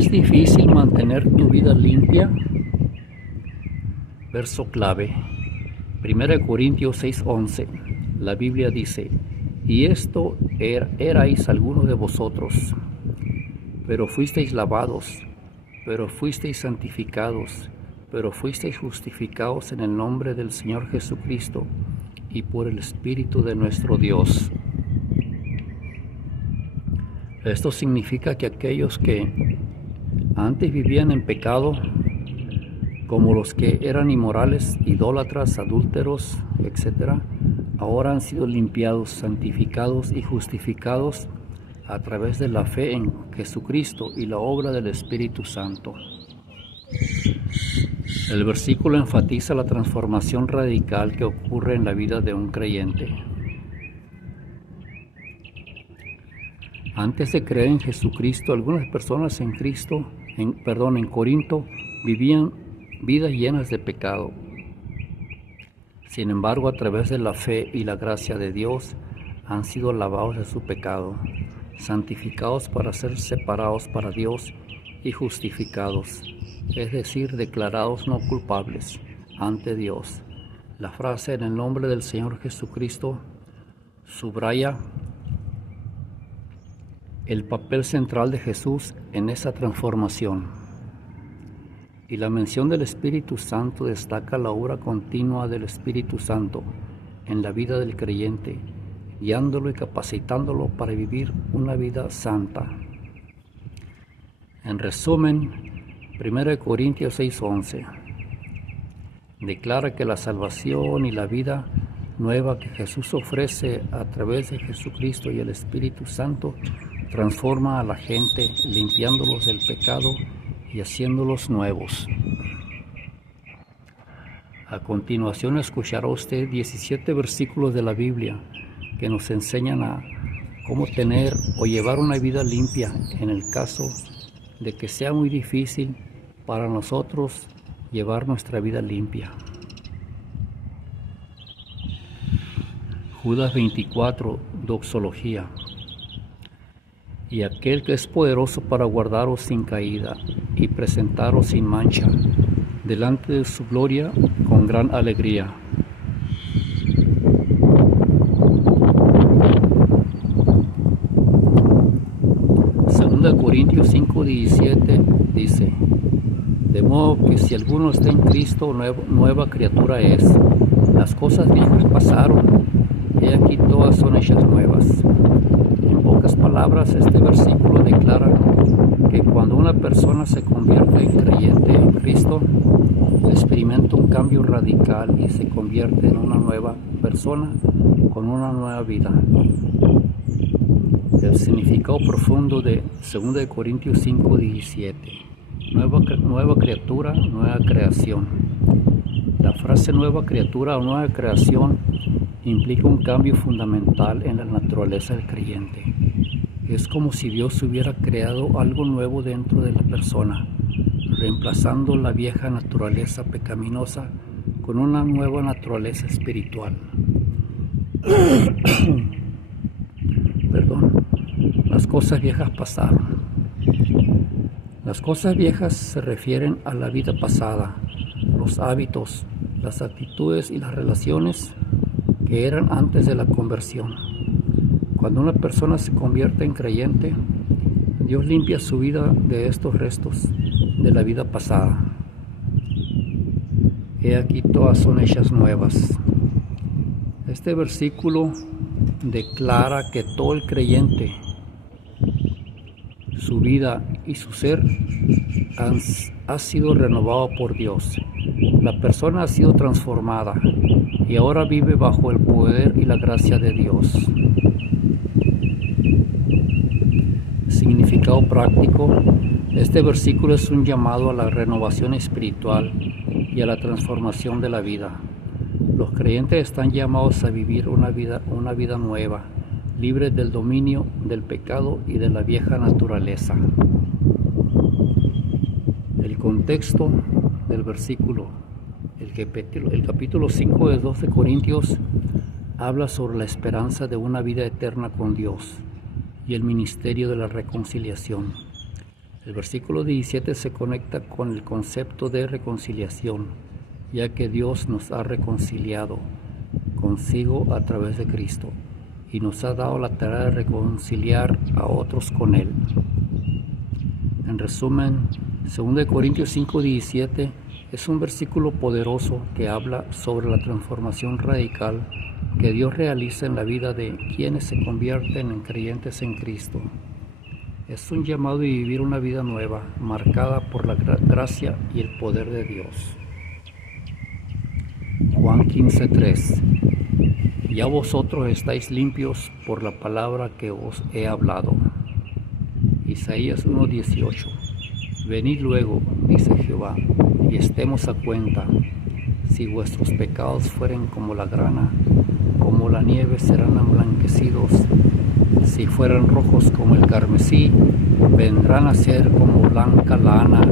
¿Es difícil mantener tu vida limpia? Verso clave, 1 Corintios 6:11. La Biblia dice: y esto erais algunos de vosotros, pero fuisteis lavados, pero fuisteis santificados, pero fuisteis justificados en el nombre del Señor Jesucristo y por el Espíritu de nuestro Dios. Esto significa que aquellos que antes vivían en pecado, como los que eran inmorales, idólatras, adúlteros, etc., ahora han sido limpiados, santificados y justificados a través de la fe en Jesucristo y la obra del Espíritu Santo. El versículo enfatiza la transformación radical que ocurre en la vida de un creyente. Antes de creer en Jesucristo, algunas personas en Corinto vivían vidas llenas de pecado. Sin embargo, a través de la fe y la gracia de Dios, han sido lavados de su pecado, santificados para ser separados para Dios y justificados, es decir, declarados no culpables ante Dios. La frase "en el nombre del Señor Jesucristo" subraya el papel central de Jesús en esa transformación. Y la mención del Espíritu Santo destaca la obra continua del Espíritu Santo en la vida del creyente, guiándolo y capacitándolo para vivir una vida santa. En resumen, 1 Corintios 6:11 declara que la salvación y la vida nueva que Jesús ofrece a través de Jesucristo y el Espíritu Santo transforma a la gente, limpiándolos del pecado y haciéndolos nuevos. A continuación escuchará usted 17 versículos de la Biblia que nos enseñan a cómo tener o llevar una vida limpia en el caso de que sea muy difícil para nosotros llevar nuestra vida limpia. Judas 24, doxología. Y aquel que es poderoso para guardaros sin caída y presentaros sin mancha delante de su gloria con gran alegría. Segunda Corintios 5:17 dice: de modo que si alguno está en Cristo, nueva criatura es. Las cosas viejas pasaron, he aquí todas son hechas nuevas. En pocas palabras, este versículo declara que cuando una persona se convierte en creyente en Cristo, experimenta un cambio radical y se convierte en una nueva persona con una nueva vida. El significado profundo de 2 Corintios 5:17: nueva criatura, nueva creación. La frase nueva criatura o nueva creación implica un cambio fundamental en la naturaleza del creyente. Es como si Dios hubiera creado algo nuevo dentro de la persona, reemplazando la vieja naturaleza pecaminosa con una nueva naturaleza espiritual. Las cosas viejas pasaron. Las cosas viejas se refieren a la vida pasada, los hábitos, las actitudes y las relaciones que eran antes de la conversión. Cuando una persona se convierte en creyente, Dios limpia su vida de estos restos de la vida pasada. He aquí todas son hechas nuevas. Este versículo declara que todo el creyente, su vida y su ser ha sido renovado por Dios. La persona ha sido transformada y ahora vive bajo el poder y la gracia de Dios. Significado práctico: este versículo es un llamado a la renovación espiritual y a la transformación de la vida. Los creyentes están llamados a vivir una vida nueva, libre del dominio del pecado y de la vieja naturaleza. El contexto del versículo: el capítulo 5 de 2 de Corintios habla sobre la esperanza de una vida eterna con Dios y el ministerio de la reconciliación. El versículo 17 se conecta con el concepto de reconciliación, ya que Dios nos ha reconciliado consigo a través de Cristo y nos ha dado la tarea de reconciliar a otros con Él. En resumen, 2 Corintios 5:17 es un versículo poderoso que habla sobre la transformación radical que Dios realiza en la vida de quienes se convierten en creyentes en Cristo. Es un llamado a vivir una vida nueva, marcada por la gracia y el poder de Dios. Juan 15:3. Ya vosotros estáis limpios por la palabra que os he hablado. Isaías 1:18. Venid luego, dice Jehová, y estemos a cuenta. Si vuestros pecados fueren como la grana, como la nieve serán emblanquecidos. Si fueran rojos como el carmesí, vendrán a ser como blanca lana.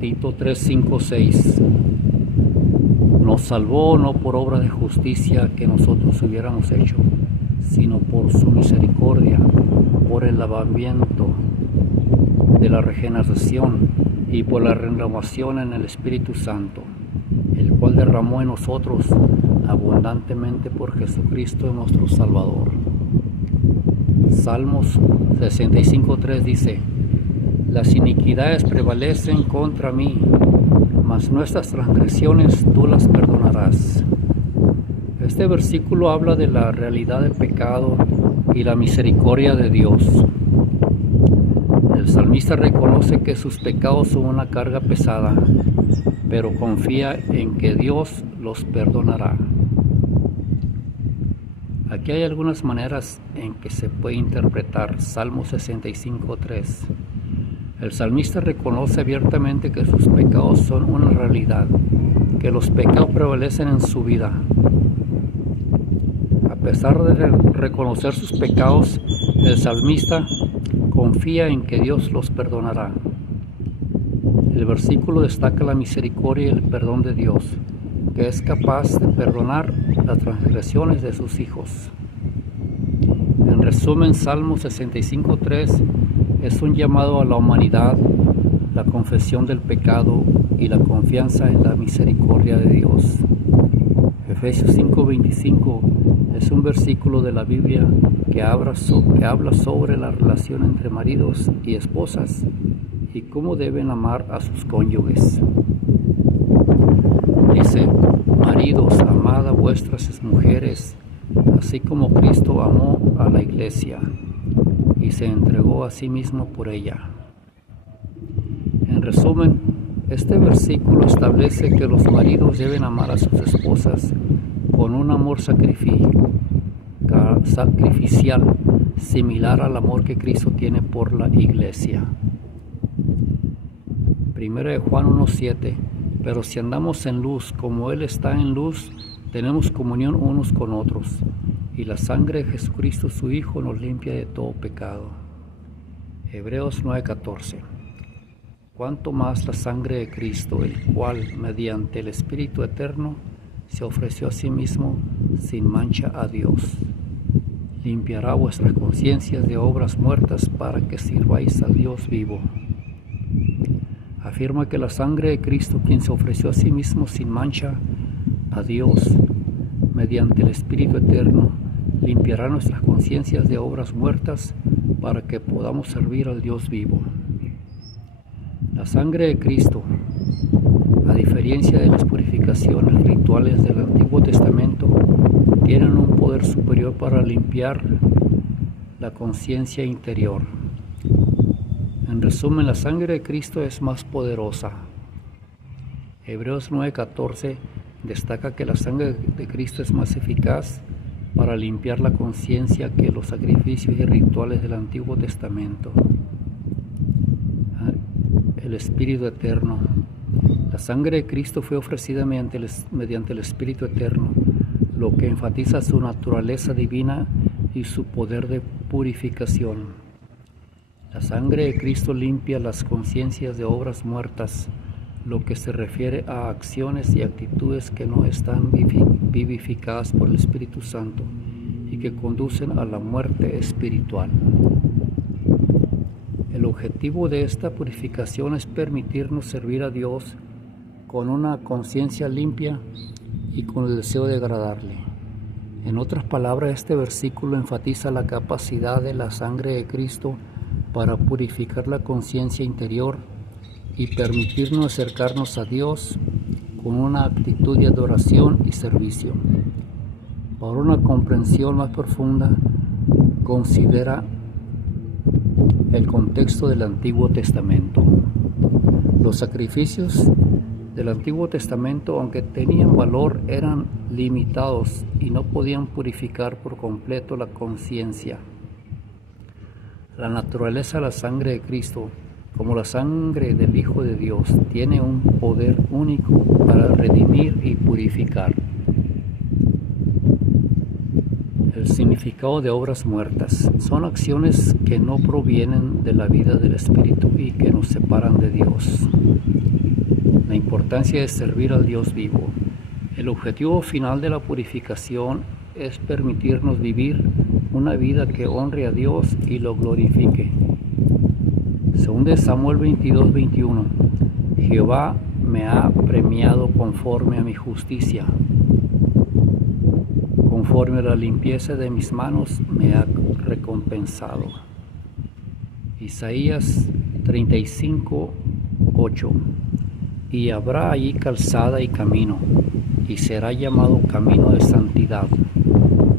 Tito 3:5-6. Nos salvó no por obra de justicia que nosotros hubiéramos hecho, sino por su misericordia, por el lavamiento de la regeneración y por la renovación en el Espíritu Santo, el cual derramó en nosotros abundantemente por Jesucristo nuestro Salvador. Salmos 65:3 dice: las iniquidades prevalecen contra mí, mas nuestras transgresiones tú las perdonarás. Este versículo habla de la realidad del pecado y la misericordia de Dios. El salmista reconoce que sus pecados son una carga pesada, pero confía en que Dios los perdonará. Aquí hay algunas maneras en que se puede interpretar Salmo 65:3. El salmista reconoce abiertamente que sus pecados son una realidad, que los pecados prevalecen en su vida. A pesar de reconocer sus pecados, el salmista confía en que Dios los perdonará. El versículo destaca la misericordia y el perdón de Dios, que es capaz de perdonar las transgresiones de sus hijos. En resumen, Salmo 65:3 es un llamado a la humanidad, la confesión del pecado y la confianza en la misericordia de Dios. Efesios 5:25 es un versículo de la Biblia que habla sobre la relación entre maridos y esposas y cómo deben amar a sus cónyuges. Dice: maridos, amad a vuestras mujeres, así como Cristo amó a la iglesia y se entregó a sí mismo por ella. En resumen, este versículo establece que los maridos deben amar a sus esposas con un amor sacrificial, similar al amor que Cristo tiene por la iglesia. 1 Juan 1:7. Pero si andamos en luz, como Él está en luz, tenemos comunión unos con otros, y la sangre de Jesucristo su Hijo nos limpia de todo pecado. Hebreos 9:14. Cuanto más la sangre de Cristo, el cual, mediante el Espíritu Eterno, se ofreció a sí mismo sin mancha a Dios, limpiará vuestras conciencias de obras muertas para que sirváis al Dios vivo. Afirma que la sangre de Cristo, quien se ofreció a sí mismo sin mancha a Dios, mediante el Espíritu Eterno, limpiará nuestras conciencias de obras muertas para que podamos servir al Dios vivo. La sangre de Cristo, a diferencia de las purificaciones rituales del Antiguo Testamento, tienen un poder superior para limpiar la conciencia interior. En resumen, la sangre de Cristo es más poderosa. Hebreos 9:14 destaca que la sangre de Cristo es más eficaz para limpiar la conciencia que los sacrificios y rituales del Antiguo Testamento. El Espíritu Eterno. La sangre de Cristo fue ofrecida mediante el Espíritu Eterno, lo que enfatiza su naturaleza divina y su poder de purificación. La sangre de Cristo limpia las conciencias de obras muertas, lo que se refiere a acciones y actitudes que no están vivificadas por el Espíritu Santo y que conducen a la muerte espiritual. El objetivo de esta purificación es permitirnos servir a Dios con una conciencia limpia y con el deseo de agradarle. En otras palabras, este versículo enfatiza la capacidad de la sangre de Cristo para purificar la conciencia interior y permitirnos acercarnos a Dios con una actitud de adoración y servicio. Para una comprensión más profunda, considera el contexto del Antiguo Testamento. Los sacrificios del Antiguo Testamento, aunque tenían valor, eran limitados y no podían purificar por completo la conciencia. La naturaleza de la sangre de Cristo, como la sangre del Hijo de Dios, tiene un poder único para redimir y purificar. El significado de obras muertas son acciones que no provienen de la vida del Espíritu y que nos separan de Dios. La importancia de servir al Dios vivo. El objetivo final de la purificación es permitirnos vivir una vida que honre a Dios y lo glorifique. Según de Samuel 22:21, Jehová me ha premiado conforme a mi justicia. Conforme a la limpieza de mis manos me ha recompensado. Isaías 35:8. Y habrá allí calzada y camino, y será llamado camino de santidad.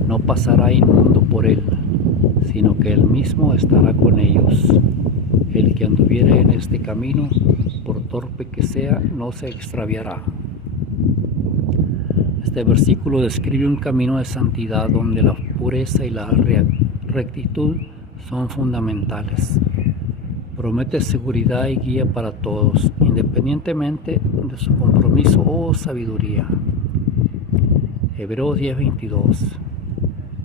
No pasará inmundo por él, sino que él mismo estará con ellos. El que anduviere en este camino, por torpe que sea, no se extraviará. Este versículo describe un camino de santidad donde la pureza y la rectitud son fundamentales. Promete seguridad y guía para todos, independientemente de su compromiso o sabiduría. Hebreos 10:22.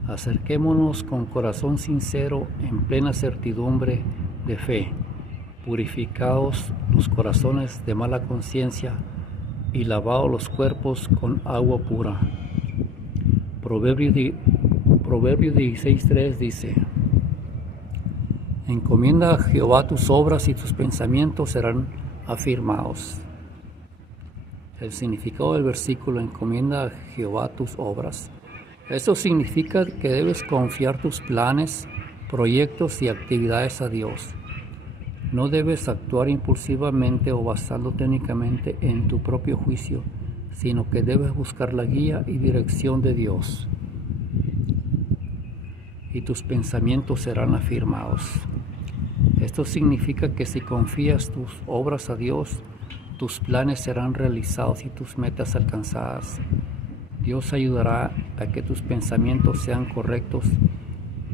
Acerquémonos con corazón sincero, en plena certidumbre de fe, purificados los corazones de mala conciencia y lavados los cuerpos con agua pura. Proverbios 16:3 dice: encomienda a Jehová tus obras y tus pensamientos serán afirmados. El significado del versículo: encomienda a Jehová tus obras. Eso significa que debes confiar tus planes, proyectos y actividades a Dios. No debes actuar impulsivamente o basándote únicamente en tu propio juicio, sino que debes buscar la guía y dirección de Dios. Y tus pensamientos serán afirmados. Esto significa que si confías tus obras a Dios, tus planes serán realizados y tus metas alcanzadas. Dios ayudará a que tus pensamientos sean correctos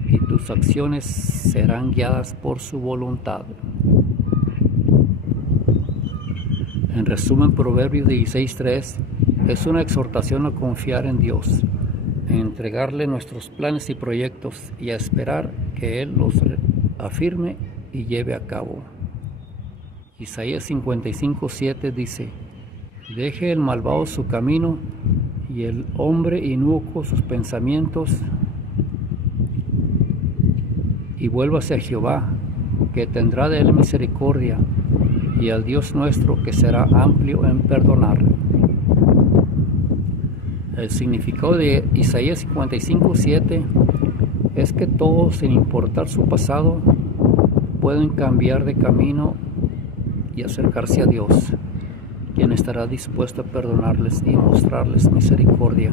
y tus acciones serán guiadas por su voluntad. En resumen, Proverbios 16:3 es una exhortación a confiar en Dios, a entregarle nuestros planes y proyectos y a esperar que Él los afirme y lleve a cabo. Isaías 55:7 dice: deje el malvado su camino y el hombre inicuo sus pensamientos, y vuélvase a Jehová, que tendrá de él misericordia, y al Dios nuestro, que será amplio en perdonar. El significado de Isaías 55:7 es que todos, sin importar su pasado, pueden cambiar de camino y acercarse a Dios, quien estará dispuesto a perdonarles y mostrarles misericordia.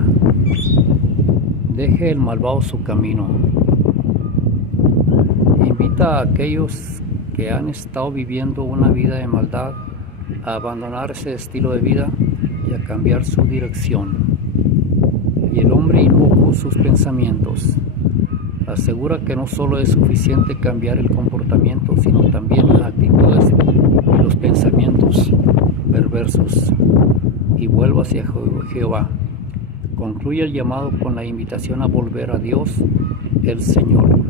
Deje el malvado su camino. Invita a aquellos que han estado viviendo una vida de maldad a abandonar ese estilo de vida y a cambiar su dirección. Y el hombre inicuo sus pensamientos. Asegura que no solo es suficiente cambiar el comportamiento, sino también las actitudes y los pensamientos perversos. Y vuelva hacia Jehová. Concluye el llamado con la invitación a volver a Dios, el Señor,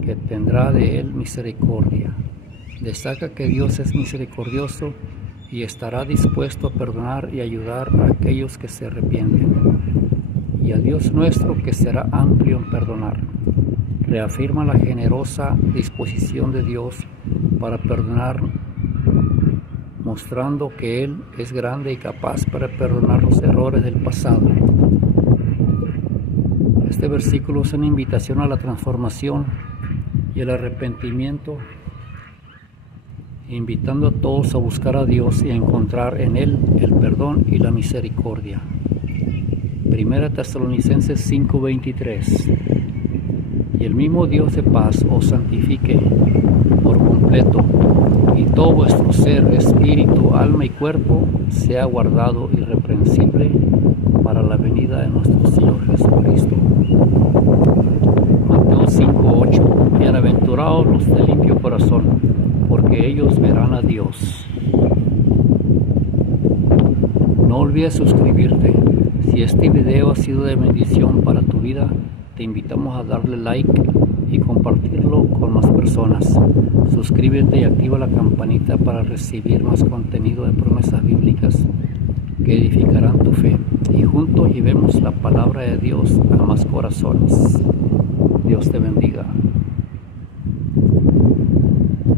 que tendrá de él misericordia. Destaca que Dios es misericordioso y estará dispuesto a perdonar y ayudar a aquellos que se arrepienten. Y a Dios nuestro, que será amplio en perdonar. Reafirma la generosa disposición de Dios para perdonar, mostrando que Él es grande y capaz para perdonar los errores del pasado. Este versículo es una invitación a la transformación y el arrepentimiento, invitando a todos a buscar a Dios y a encontrar en Él el perdón y la misericordia. Primera Tesalonicenses 5:23. Y el mismo Dios de paz os santifique por completo, y todo vuestro ser, espíritu, alma y cuerpo sea guardado irreprensible para la venida de nuestro Señor Jesucristo. Mateo 5:8. Bienaventurados los de limpio corazón, porque ellos verán a Dios. No olvides suscribirte. Si este video ha sido de bendición para tu vida, te invitamos a darle like y compartirlo con más personas. Suscríbete y activa la campanita para recibir más contenido de promesas bíblicas que edificarán tu fe. Y juntos llevemos la palabra de Dios a más corazones. Dios te bendiga.